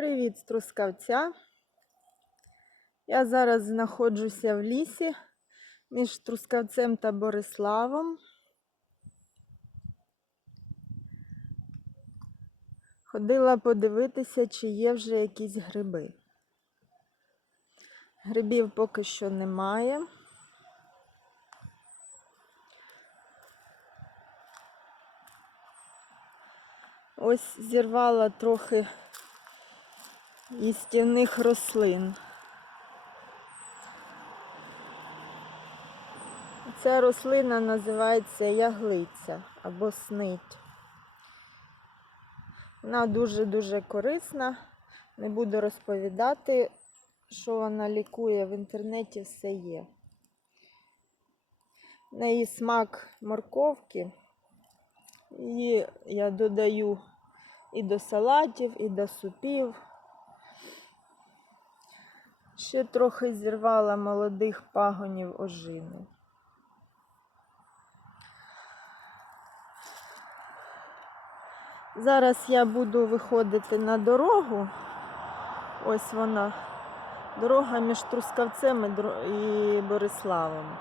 Привіт, з Трускавця. Я зараз знаходжуся в лісі між Трускавцем та Бориславом. Ходила подивитися, чи є вже якісь гриби. Грибів поки що немає. Ось зірвала трохи їстівних рослин. Ця рослина називається яглиця або снить. Вона дуже-дуже корисна. Не буду розповідати, що вона лікує, в інтернеті все є. В неї смак морковки. Її я додаю і до салатів, і до супів. Ще трохи зірвала молодих пагонів ожини. Зараз я буду виходити на дорогу. Ось вона. Дорога між Трускавцем і Бориславом.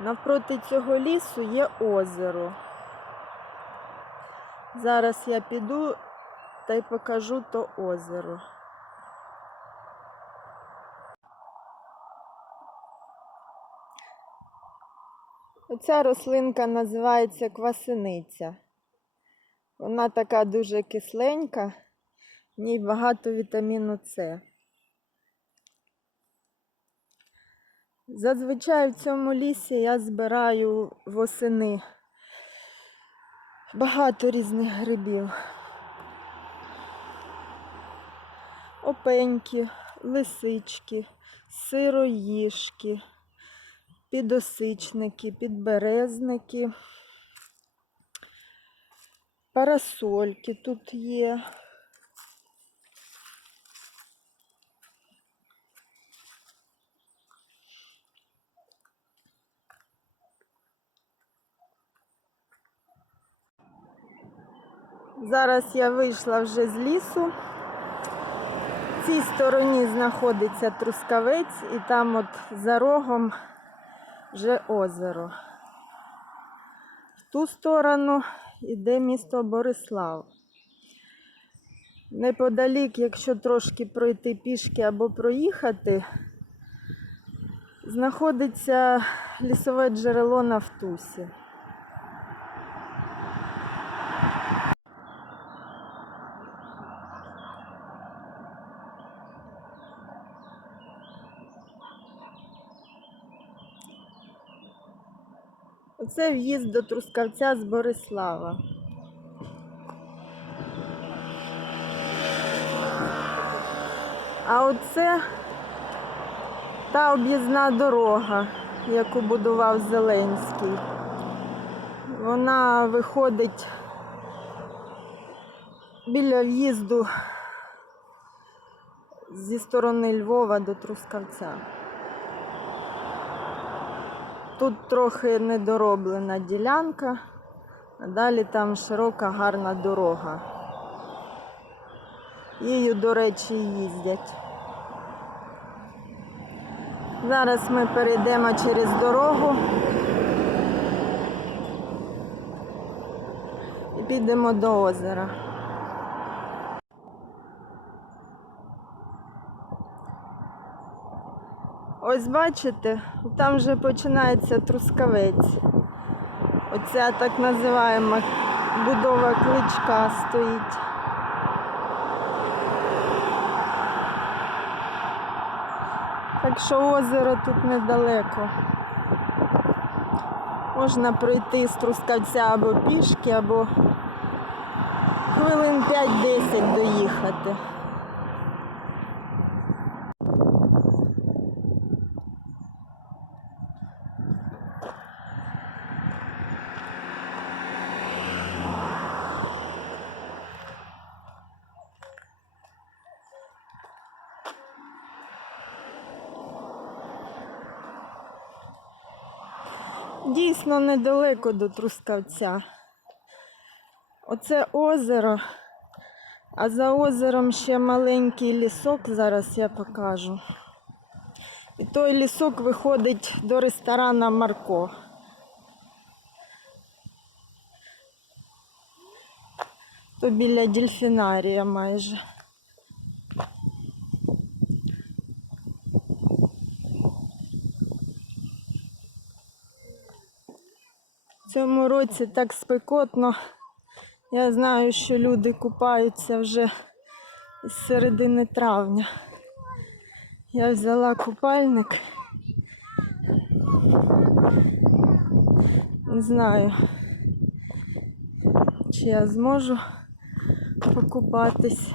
Навпроти цього лісу є озеро. Зараз я піду та й покажу то озеро. Оця рослинка називається квасиниця. Вона така дуже кисленька, в ній багато вітаміну С. Зазвичай в цьому лісі я збираю восени багато різних грибів. Опеньки, лисички, сироїшки, підосичники, підберезники, парасольки тут є. Зараз я вийшла вже з лісу. В цій стороні знаходиться Трускавець і там от за рогом вже озеро. В ту сторону йде місто Борислав. Неподалік, якщо трошки пройти пішки або проїхати, знаходиться лісове джерело Нафтусі. Оце в'їзд до Трускавця з Борислава. А оце та об'їзна дорога, яку будував Зеленський. Вона виходить біля в'їзду зі сторони Львова до Трускавця. Тут трохи недороблена ділянка, а далі там широка гарна дорога. Її, до речі, їздять. Зараз ми перейдемо через дорогу і підемо до озера. Ось бачите, там вже починається трускавець. Оця так називаємо будова кличка стоїть. Так що озеро тут недалеко. Можна пройти з трускавця або пішки, або хвилин 5-10 доїхати. Дійсно недалеко до Трускавця. Оце озеро, А за озером ще маленький лісок, зараз я покажу. І той лісок виходить до ресторана Марко. То біля дельфінарія майже. Цьому році так спекотно. Я знаю, що люди купаються вже з середини травня. Я взяла купальник. Не знаю, чи я зможу покупатись.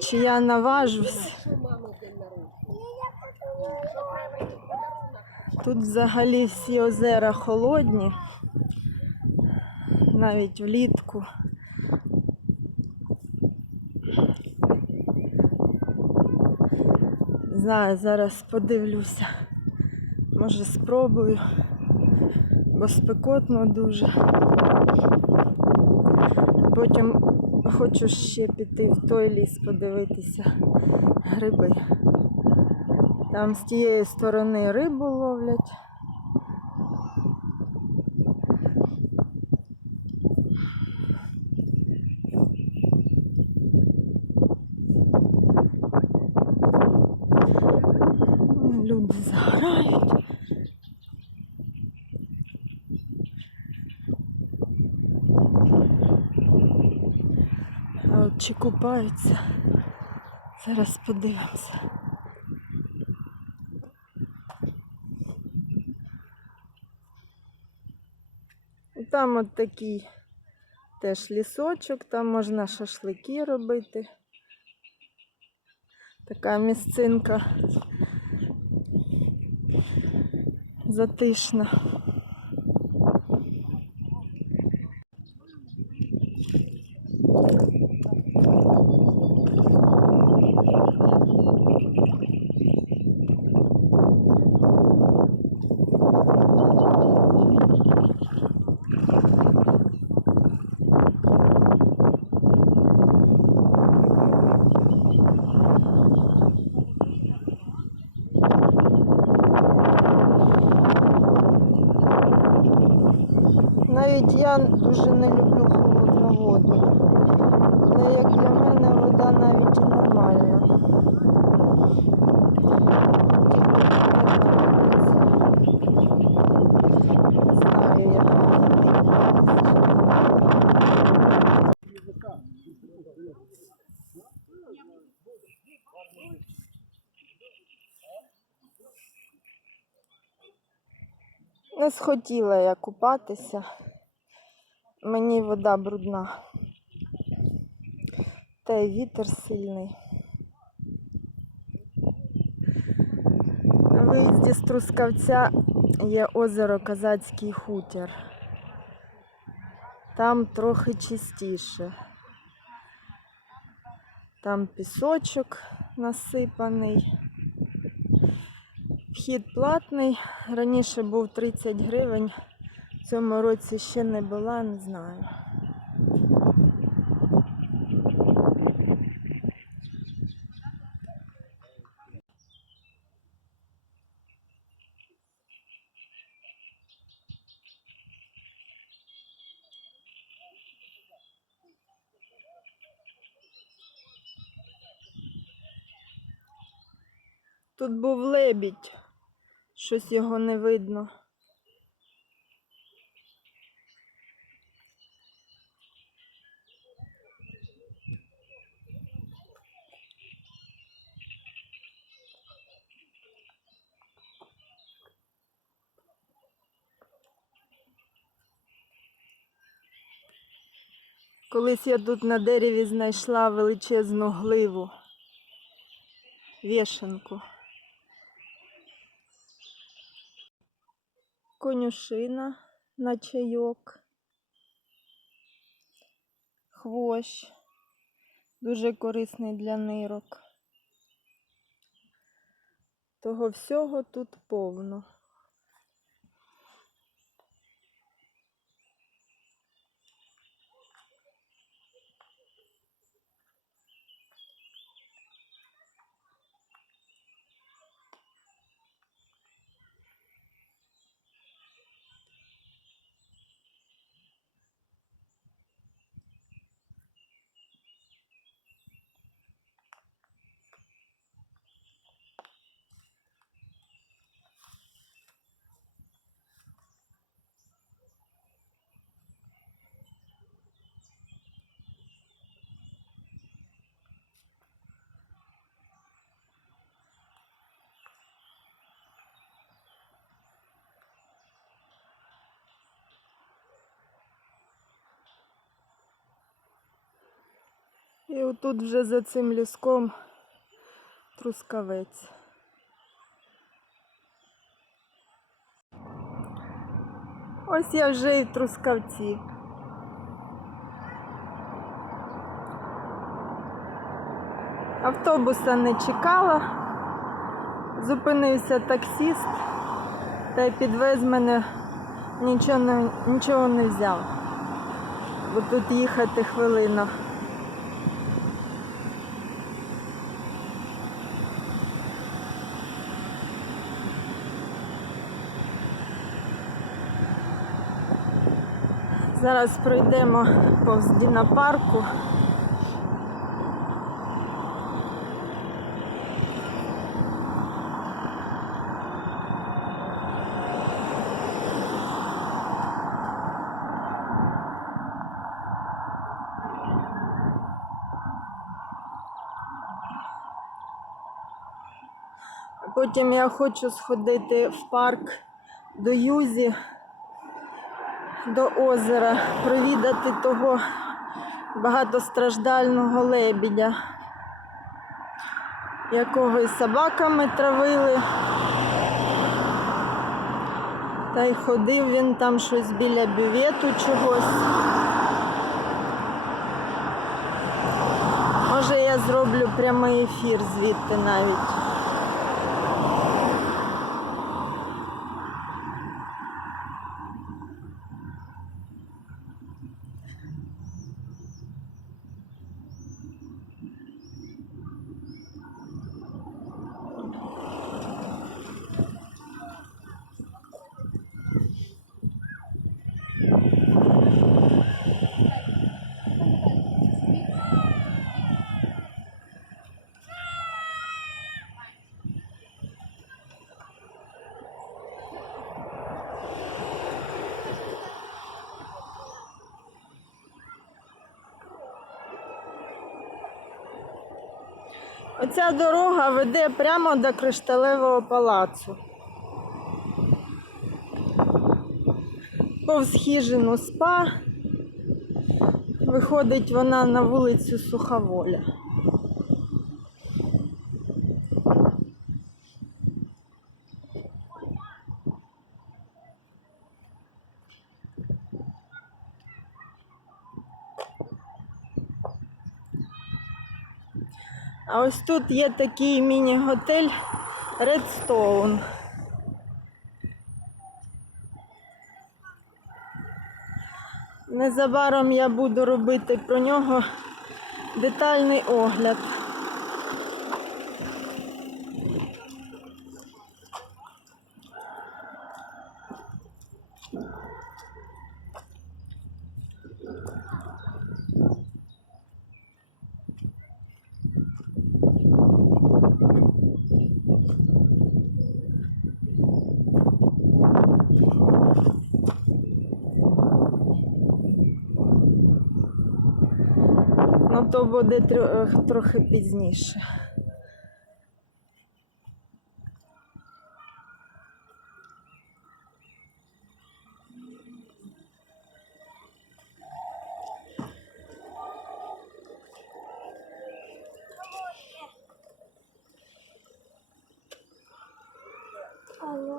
Чи я наважусь. Тут взагалі всі озера холодні, навіть влітку. Знаю, зараз подивлюся. Може спробую, бо спекотно дуже. Потім хочу ще піти в той ліс подивитися гриби. Там з тієї сторони рибу ловлять. Люди заграють. А от чи купаються? Зараз подивимося. Там от такий теж лісочок, там можна шашлики робити. Така місцинка затишна. Навіть я дуже не люблю холодну воду. Але як для мене вода навіть і нормальна. Тільки не подобається. Не знаю, як. Не схотіла я купатися. Мені вода брудна. Та й вітер сильний. На виїзді з Трускавця є озеро Казацький хутір. Там трохи чистіше. Там пісочок насипаний. Вхід платний. Раніше був 30 гривень. В цьому році ще не була, не знаю. Тут був лебідь. Щось його не видно. Колись я тут на дереві знайшла величезну гливу. Вішенку. Конюшина на чайок. Хвощ. Дуже корисний для нирок. Того всього тут повно. І отут вже за цим ліском трускавець. Ось я вже і в трускавці. Автобуса не чекала. Зупинився таксіст та й підвез мене, нічого не, нічого не взяв. Бо тут їхати хвилина. Зараз пройдемо повз Дінапарку. Потім я хочу сходити в парк до Юзі, до озера, провідати того багатостраждального лебідя, якого і собаками травили. Та й ходив він там щось біля бювету чогось. Може я зроблю прямий ефір звідти навіть. Оця дорога веде прямо до кришталевого палацу. Повз хижину спа. Виходить вона на вулицю Суховоля. А ось тут є такий міні-готель Redstone. Незабаром я буду робити про нього детальний огляд. Ну то буде тро- трохи пізніше.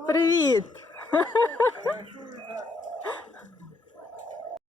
Привіт!